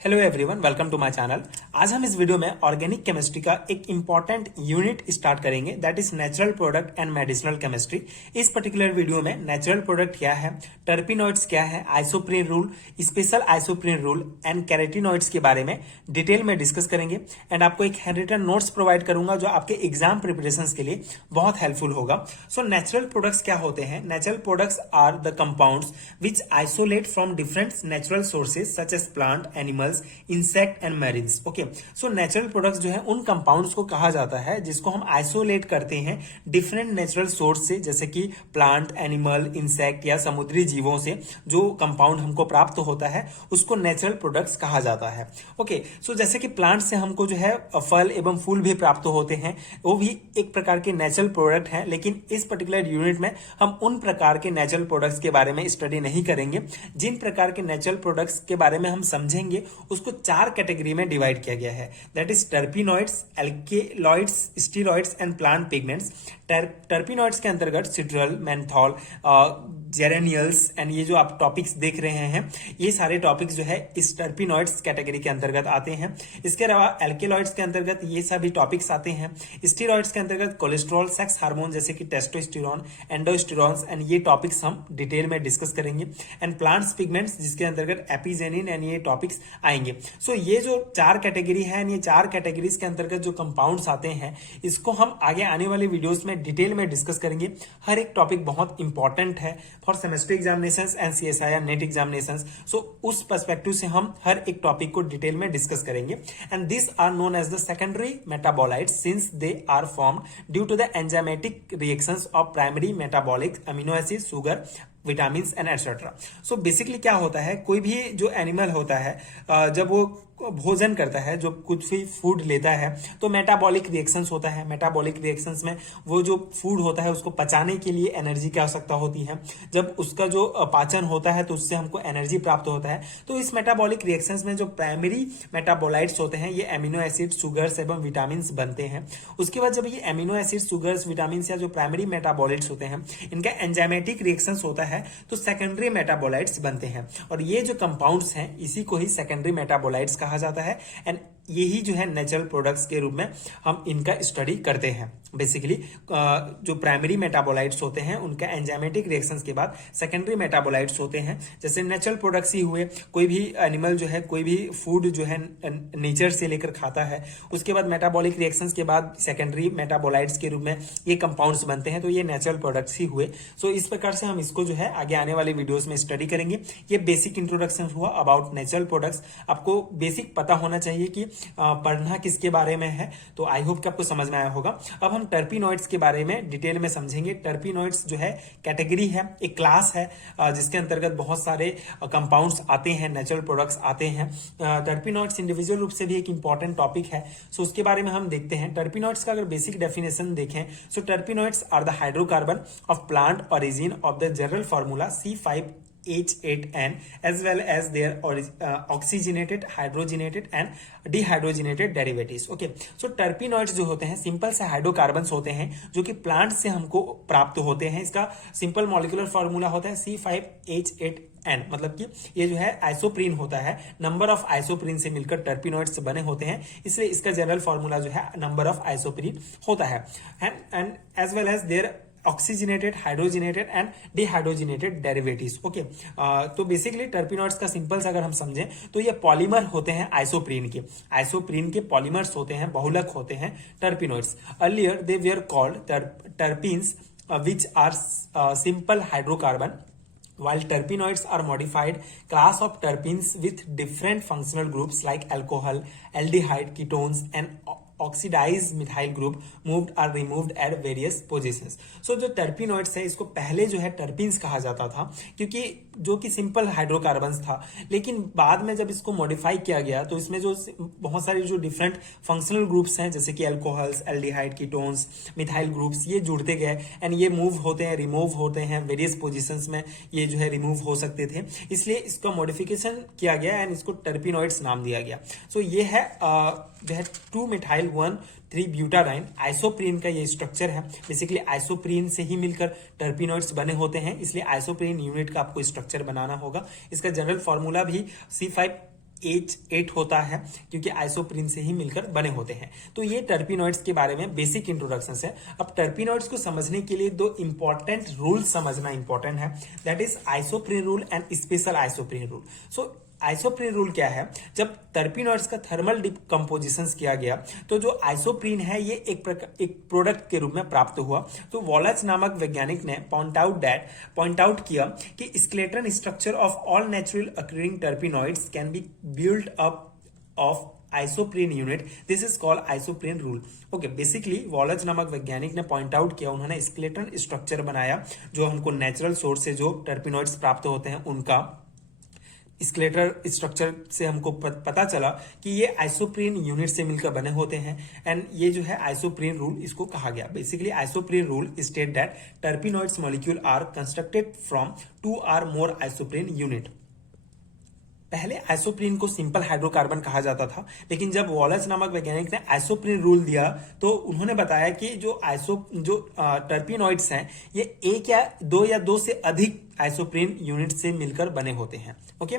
Hello everyone, welcome to my channel. आज हम इस वीडियो में ऑर्गेनिक केमिस्ट्री का एक इंपॉर्टेंट यूनिट स्टार्ट करेंगे, that is natural product and medicinal chemistry. इस पर्टिकुलर वीडियो में नेचुरल प्रोडक्ट क्या है, टर्पिनॉइड्स क्या है, isoprene rule, special isoprene rule and carotenoids के बारे में डिटेल में डिस्कस करेंगे। एंड आपको एक हैंड रिटन नोट्स प्रोवाइड करूंगा जो आपके एग्जाम प्रिपरेशन के लिए बहुत हेल्पफुल होगा। सो नेचुरल प्रोडक्ट्स क्या होते हैं? Natural products are the compounds which isolate from different natural sources such as plant, animal, insect and marines. Okay, so natural products जो है उन कंपाउंड्स को कहा जाता है जिसको हम आइसोलेट करते हैं डिफरेंट नेचुरल सोर्स से, जैसे कि प्लांट, एनिमल, इंसेक्ट या समुद्री जीवों से जो कंपाउंड हमको प्राप्त होता है उसको नेचुरल प्रोडक्ट्स कहा जाता है। ओके, सो जैसे कि प्लांट से हमको जो है फल एवं फूल भी प्राप्त होते हैं, वो भी एक प्रकार के नेचुरल प्रोडक्ट हैं। लेकिन इस पर्टिकुलर यूनिट में हम उन प्रकार के नेचुरल प्रोडक्ट्स के बारे में स्टडी नहीं करेंगे। जिन प्रकार के नेचुरल प्रोडक्ट्स के बारे में हम समझेंगे उसको चार कैटेगरी में डिवाइड किया गया है, that is terpenoids, alkaloids, steroids and plant pigments. Terpenoids के अंतर्गत सिट्रल, मेंथॉल, जेरेनियल्स एंड ये जो आप टॉपिक्स देख रहे हैं ये सारे टॉपिक्स जो है इस टर्पिनॉइड्स कैटेगरी के अंतर्गत आते हैं। इसके अलावा एल्केलॉइड्स के अंतर्गत ये सभी टॉपिक्स आते हैं। स्टीरॉइड्स के अंतर्गत कोलेस्ट्रॉल, सेक्स हार्मोन जैसे कि टेस्टोस्टेरोन, एंडोस्टेरोन्स एंड ये टॉपिक्स हम डिटेल में डिस्कस करेंगे। एंड प्लांट्स पिगमेंट्स जिसके अंतर्गत एपिजेनिन एंड ये टॉपिक्स आएंगे। सो ये जो चार कैटेगरी है, ये चार कैटेगरीज के अंतर्गत जो कंपाउंड्स आते हैं इसको हम आगे आने वाले वीडियोस में डिटेल में डिस्कस करेंगे। हर एक टॉपिक बहुत इंपॉर्टेंट है for semester examinations and CSIR NET examinations. So उस पर्सपेक्टिव से हम हर एक टॉपिक को डिटेल में डिस्कस करेंगे। And this are known as the secondary metabolites since they are formed due to the enzymatic reactions of primary metabolic amino acid, sugar, vitamin and etcetera. So basically क्या होता है, कोई भी जो animal होता है जब वो भोजन करता है, जो कुछ भी फूड लेता है तो मेटाबॉलिक रिएक्शंस होता है। मेटाबॉलिक रिएक्शंस में वो जो फूड होता है उसको पचाने के लिए एनर्जी की आवश्यकता होती है। जब उसका जो पाचन होता है तो उससे हमको एनर्जी प्राप्त होता है। तो इस मेटाबॉलिक रिएक्शंस में जो प्राइमरी मेटाबोलाइट्स होते हैं ये एमिनो एसिड, शुगर्स एवं विटामिन बनते हैं। उसके बाद जब ये एमिनो एसिड, शुगर्स, विटामिन या जो प्राइमरी मेटाबोलाइट्स होते हैं इनका एंजाइमेटिक रिएक्शंस होता है तो सेकेंडरी मेटाबोलाइट्स बनते हैं। और ये जो कंपाउंड्स हैं इसी को ही सेकेंडरी मेटाबोलाइट्स कहा जाता है। एंड यही जो है नेचुरल प्रोडक्ट्स के रूप में हम इनका स्टडी करते हैं। बेसिकली जो प्राइमरी मेटाबोलाइट्स होते हैं उनका एंजाइमेटिक रिएक्शंस के बाद सेकेंडरी मेटाबोलाइट्स होते हैं। जैसे नेचुरल प्रोडक्ट्स ही हुए, कोई भी एनिमल जो है कोई भी फूड जो है नेचर से लेकर खाता है, उसके बाद मेटाबॉलिक रिएक्शंस के बाद सेकेंडरी मेटाबोलाइट्स के रूप में ये कंपाउंड्स बनते हैं, तो ये नेचुरल प्रोडक्ट्स ही हुए। सो इस प्रकार से हम इसको जो है आगे आने वाले वीडियोस में स्टडी करेंगे। ये बेसिक इंट्रोडक्शन हुआ अबाउट नेचुरल प्रोडक्ट्स। आपको बेसिक पता होना चाहिए कि पढ़ना किसके बारे में है, तो आई होप कि आपको समझ में आया होगा। अब हम टर्पिनॉइड्स के बारे में डिटेल में समझेंगे। टर्पिनॉइड्स जो है कैटेगरी है, एक क्लास है जिसके अंतर्गत बहुत सारे कंपाउंड्स आते हैं, नेचुरल प्रोडक्ट्स आते हैं। टर्पिनॉइड्स इंडिविजुअल रूप से भी एक इंपॉर्टेंट टॉपिक है, सो उसके बारे में हम देखते हैं। टर्पिनॉइड्स का अगर बेसिक डेफिनेशन देखें, so terpenoids are the hydrocarbon of plant origin of the general formula C5H8N as well as their oxygenated, hydrogenated and dehydrogenated derivatives. Okay, so terpenoids जो होते हैं सिंपल से हाइड्रोकार्बन्स होते हैं जो कि प्लांट से हमको प्राप्त होते हैं। इसका सिंपल मॉलिक्यूलर फॉर्मूला होता है C5H8N, मतलब कि ये जो है आइसोप्रीन होता है। नंबर ऑफ आइसोप्रीन से मिलकर टर्पिनॉइड्स बने होते हैं, इसलिए इसका जनरल फॉर्मूला जो है नंबर ऑफ आइसोप्रीन होता है। And as well as their oxygenated, hydrogenated and dehydrogenated derivatives. Okay, तो बेसिकली टर्पिनॉइड्स का सिंपल से अगर हम समझें तो ये पॉलीमर होते हैं आइसोप्रीन के। आइसोप्रीन के पॉलीमर्स होते हैं, बहुलक होते हैं terpenoids. Earlier they were called terpenes which are simple hydrocarbon, while terpenoids are modified class of terpenes with different functional groups like alcohol, aldehyde, ketones and oxidise methyl group moved or removed at various positions. So जो terpenoids है इसको पहले जो है terpenes कहा जाता था, क्योंकि जो कि सिंपल हाइड्रोकार्बन्स था। लेकिन बाद में जब इसको मॉडिफाई किया गया तो इसमें जो बहुत सारी जो डिफरेंट फंक्शनल ग्रुप्स हैं जैसे कि alcohols, aldehyde, ketones, methyl groups, ये जुड़ते गए एंड ये मूव होते हैं, रिमूव होते हैं वेरियस पोजिशंस में, ये जो है रिमूव हो सकते थे, इसलिए इसका मॉडिफिकेशन किया गया एंड इसको टर्पिनॉइड्स नाम दिया गया। सो ये है जो है 2 मिथाइल 1,3 ब्यूटाडाइन आइसोप्रीन का ये स्ट्रक्चर है। बेसिकली आइसोप्रीन से ही मिलकर टर्पिनॉइड्स बने होते हैं, इसलिए आइसोप्रीन यूनिट का आपको स्ट्रक्चर बनाना होगा। इसका जनरल फॉर्मूला भी C5 H8 होता है क्योंकि आइसोप्रीन से ही मिलकर बने होते हैं। तो ये टर्पिनॉइड्स के बारे में बेसिक इंट्रोडक्शन है। अब टर्पिनॉइड्स को समझने के लिए दो इंपॉर्टेंट रूल समझना इंपॉर्टेंट है, that is isoprene rule and special isoprene rule. So isoprene rule क्या है? जब टर्पिनॉइड्स का थर्मल डिकम्पोजिशन किया गया तो जो आइसोप्रीन है ये एक प्रोडक्ट के रूप में प्राप्त हुआ। तो वॉलच नामक वैज्ञानिक ने पॉइंट आउट किया कि skeleton structure of all natural occurring terpenoids can be built up of isoprene unit, this is called isoprene rule. Okay, basically Wallach नामक वैज्ञानिक ने पॉइंट आउट किया, उन्होंने स्केलेटन स्ट्रक्चर बनाया जो हमको नेचुरल सोर्स से जो टर्पिनॉइड्स प्राप्त होते हैं उनका स्केलेटल स्ट्रक्चर से हमको पता चला कि ये आइसोप्रीन यूनिट से मिलकर बने होते हैं एंड ये जो है आइसोप्रीन रूल इसको कहा गया। Basically isoprene rule state that terpenoids molecule are constructed from 2 or more isoprene unit. पहले आइसोप्रीन को सिंपल हाइड्रोकार्बन कहा जाता था, लेकिन जब वॉलच नामक वैज्ञानिक ने आइसोप्रीन रूल दिया तो उन्होंने बताया कि जो टर्पिनॉइड्स हैं ये एक या दो से अधिक आइसोप्रीन यूनिट से मिलकर बने होते हैं। ओके,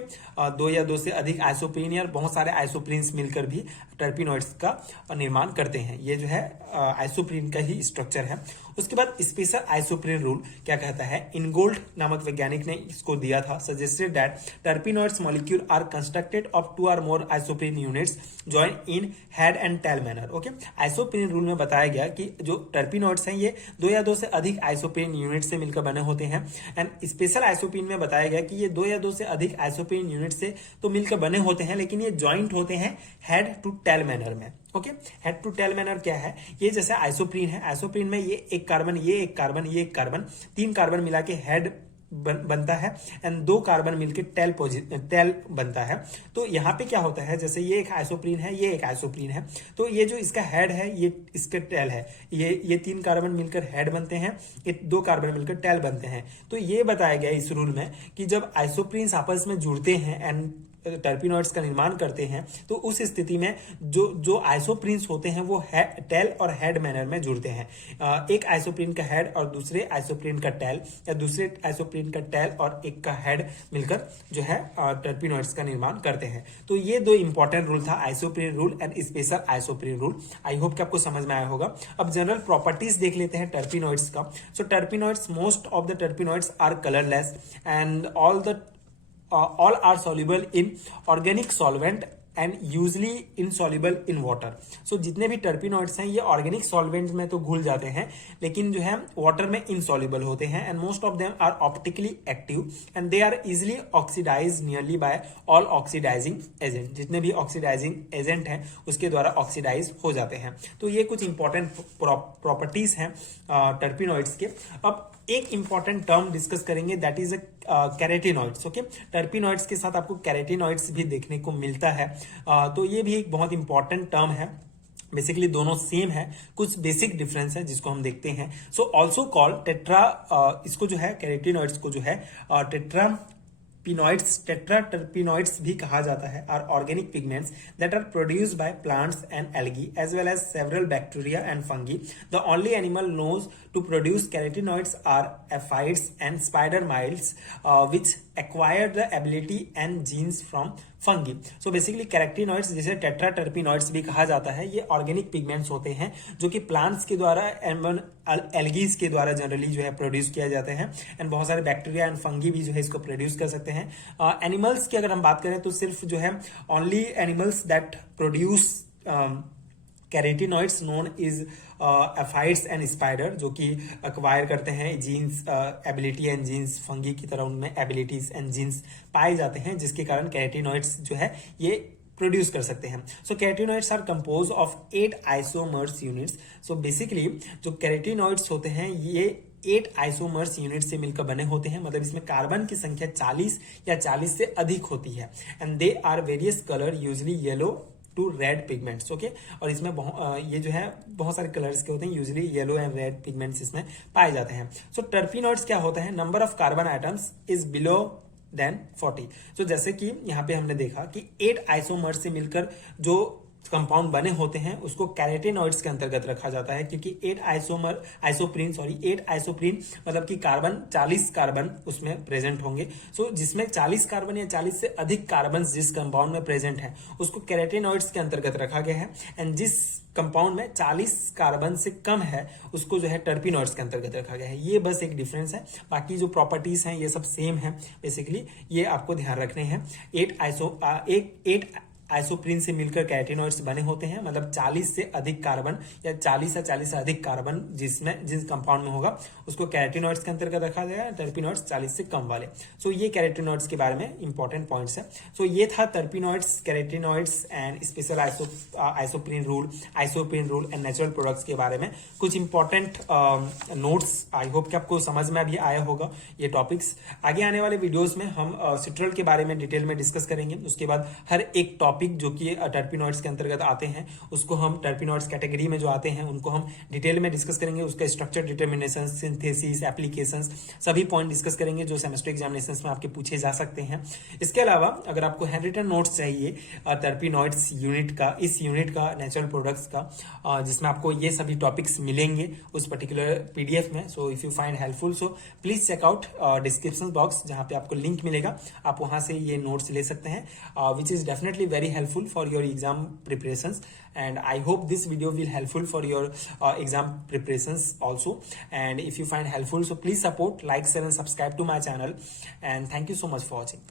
दो या दो से अधिक आइसोप्रीन या बहुत सारे आइसोप्रीन्स मिलकर भी टर्पिनॉइड्स का निर्माण करते हैं। ये जो है आइसोप्रीन का ही स्ट्रक्चर है। उसके बाद स्पेशल आइसोप्रीन रूल क्या कहता है? इनगोल्ड नामक वैज्ञानिक ने इसको दिया था, suggested that terpenoids molecule are constructed of 2 or more isoprene units join in head and tail manner. Okay, isoprene rule में बताया गया कि जो टर्पिनॉइड्स हैं ये दो या दो से अधिक आइसोप्रीन यूनिट से मिलकर बने होते हैं एंड स्पेशल आइसोप्रीन में बताया गया कि ये दो या दो से अधिक आइसोप्रीन यूनिट से तो मिलकर बने होते हैं, लेकिन ये जॉइंट होते हैं हेड टू टेल मैनर में। Okay, head to tail manner क्या है? ये जैसे आइसोप्रीन है, आइसोप्रीन में ये एक कार्बन, ये एक कार्बन, ये एक कार्बन, 3 कार्बन मिला के हेड बनता है एंड 2 कार्बन मिलकर टेल बनता है। तो यहाँ पे क्या होता है, जैसे ये एक आइसोप्रीन है, ये एक आइसोप्रीन है, तो ये जो इसका हेड है ये इसका टेल है, ये 3 कार्बन मिलकर हेड बनते हैं, ये 2 कार्बन मिलकर टेल बनते हैं। तो ये बताया गया इस रूल में कि जब आइसोप्रीन्स आपस में जुड़ते हैं एंड टर्पिनॉइड्स का निर्माण करते हैं तो उस स्थिति में जो आइसोप्रीन्स होते हैं वो टेल और हेड मैनर में जुड़ते हैं। एक आइसोप्रीन का हेड और दूसरे आइसोप्रीन का टेल या दूसरे आइसोप्रीन का टेल और एक का हेड मिलकर जो है टर्पिनॉइड्स का निर्माण करते हैं। तो ये दो इंपॉर्टेंट रूल था, isoprene rule and special isoprene rule. I hope कि आपको समझ में आया होगा। अब जनरल प्रॉपर्टीज देख लेते हैं टर्पिनॉइड्स का। So terpenoids, most of the terpenoids are colourless and all are soluble in organic solvent and usually insoluble in water. So जितने भी टर्पिनॉइड्स हैं ये ऑर्गेनिक सॉल्वेंट में तो घुल जाते हैं लेकिन जो है वाटर में इनसॉल्युबल होते हैं and most of them are optically active and they are easily oxidize nearly by all oxidizing agent. जितने भी ऑक्सीडाइजिंग एजेंट हैं उसके द्वारा ऑक्सीडाइज हो जाते हैं। तो ये कुछ इंपॉर्टेंट प्रॉपर्टीज हैं टर्पिनॉइड्स के। अब एक इंपॉर्टेंट टर्म डिस्कस करेंगे, that is carotenoids. Okay, terpenoids के साथ आपको कैरेटिनॉइड्स भी देखने को मिलता है। तो ये भी एक बहुत इंपॉर्टेंट टर्म है। बेसिकली दोनों सेम है, कुछ बेसिक डिफरेंस है जिसको हम देखते हैं। सो ऑल्सो कॉल टेट्रा, इसको जो है कैरेटिनॉइड्स को जो है टेट्राटर्पिनॉइड्स भी कहा जाता है, are organic pigments that are produced by plants and algae as well as several bacteria and fungi. The only animal knows to produce carotenoids are aphids and spider mites which acquire the ability and genes from fungi. So basically carotenoids जिसे tetraterpenoids भी कहा जाता है, ये organic pigments होते हैं जो कि प्लांट्स के द्वारा एल्गीज के द्वारा जनरली जो है प्रोड्यूस किया जाते हैं एंड बहुत सारे बैक्टीरिया एंड फंगी भी जो है इसको प्रोड्यूस कर सकते हैं। एनिमल्स की अगर हम बात करें तो सिर्फ जो है only animals that produce carotenoids known is aphids and spider, जो कि अक्वायर करते हैं genes ability and genes, fungi की तरह उनमें एबिलिटीज एंड जीन्स पाए जाते हैं जिसके कारण कैरेटिनॉइड्स जो है ये प्रोड्यूस कर सकते हैं। So carotenoids are compose of 8 isomers units. So basically जो कैरेटिनॉइड्स होते हैं ये 8 आइसोमर्स यूनिट से मिलकर बने होते हैं, मतलब इसमें कार्बन की संख्या 40 या 40 से अधिक होती है and they are various colour usually yellow to red pigments. Okay, और इसमें ये जो है बहुत सारे कलर्स के होते हैं, usually yellow and red pigments इसमें पाए जाते हैं। सो टर्पिनॉइड्स क्या होता है? Number of carbon atoms is below than 40। तो जैसे कि यहाँ पे हमने देखा कि 8 आइसोमर्स से मिलकर जो कंपाउंड बने होते हैं उसको कैरेटिनॉइड्स के अंतर्गत रखा जाता है, क्योंकि 8 आइसोप्रीन मतलब कि कार्बन 40 कार्बन उसमें प्रेजेंट होंगे। सो जिसमें 40 कार्बन या 40 से अधिक कार्बन जिस कंपाउंड में प्रेजेंट है उसको कैरेटिनॉइड्स के अंतर्गत रखा गया है, एंड जिस कंपाउंड में 40 कार्बन से कम है उसको जो है टर्पिनॉइड्स के अंतर्गत रखा गया है। ये बस एक डिफरेंस है, बाकी जो प्रॉपर्टीज हैं ये सब सेम है। बेसिकली ये आपको ध्यान रखने हैं। 8 आइसोप्रीन से मिलकर कैरेटिनॉइड्स बने होते हैं, मतलब 40 से अधिक कार्बन या 40 से अधिक कार्बन जिस कंपाउंड में होगा उसको कैरेटिनॉइड्स के अंतर्गत रखा जाएगा, टर्पिनॉइड्स 40 से कम वाले। सो ये कैरेटिनॉइड्स के बारे में इंपॉर्टेंट पॉइंट्स है। सो ये था terpenoids, carotenoids and special isoprene rule and natural products के बारे में कुछ इंपॉर्टेंट नोट्स। आई होप कि आपको समझ में अभी आया होगा ये टॉपिक्स। आगे आने वाले वीडियोज में हम सिट्रल के बारे में डिटेल में डिस्कस करेंगे। उसके बाद हर एक टॉपिक जो कि टर्पिनॉइड्स के अंतर्गत आते हैं उसको हम टर्पिनॉइड्स कैटेगरी में जो आते हैं उनको हम डिटेल में डिस्कस करेंगे। उसका स्ट्रक्चर, डिटर्मिनेशन, सिंथेसिस, एप्लीकेशंस सभी पॉइंट डिस्कस करेंगे जो सेमेस्टर एग्जामिनेशंस में आपके पूछे जा सकते हैं। इसके अलावा अगर आपको हैंड रिटन नोट्स चाहिए टर्पिनॉइड्स यूनिट का, इस यूनिट का, नेचुरल प्रोडक्ट्स का, जिसमें आपको ये सभी टॉपिक्स मिलेंगे उस पर्टिकुलर पीडीएफ में। So if you find helpful so please check out description box, जहां पे आपको लिंक मिलेगा, आप वहां से ये नोट्स ले सकते हैं, which is definitely very helpful for your exam preparations, and I hope this video will helpful for your exam preparations also. And if you find helpful so please support, like, share and subscribe to my channel, and thank you so much for watching.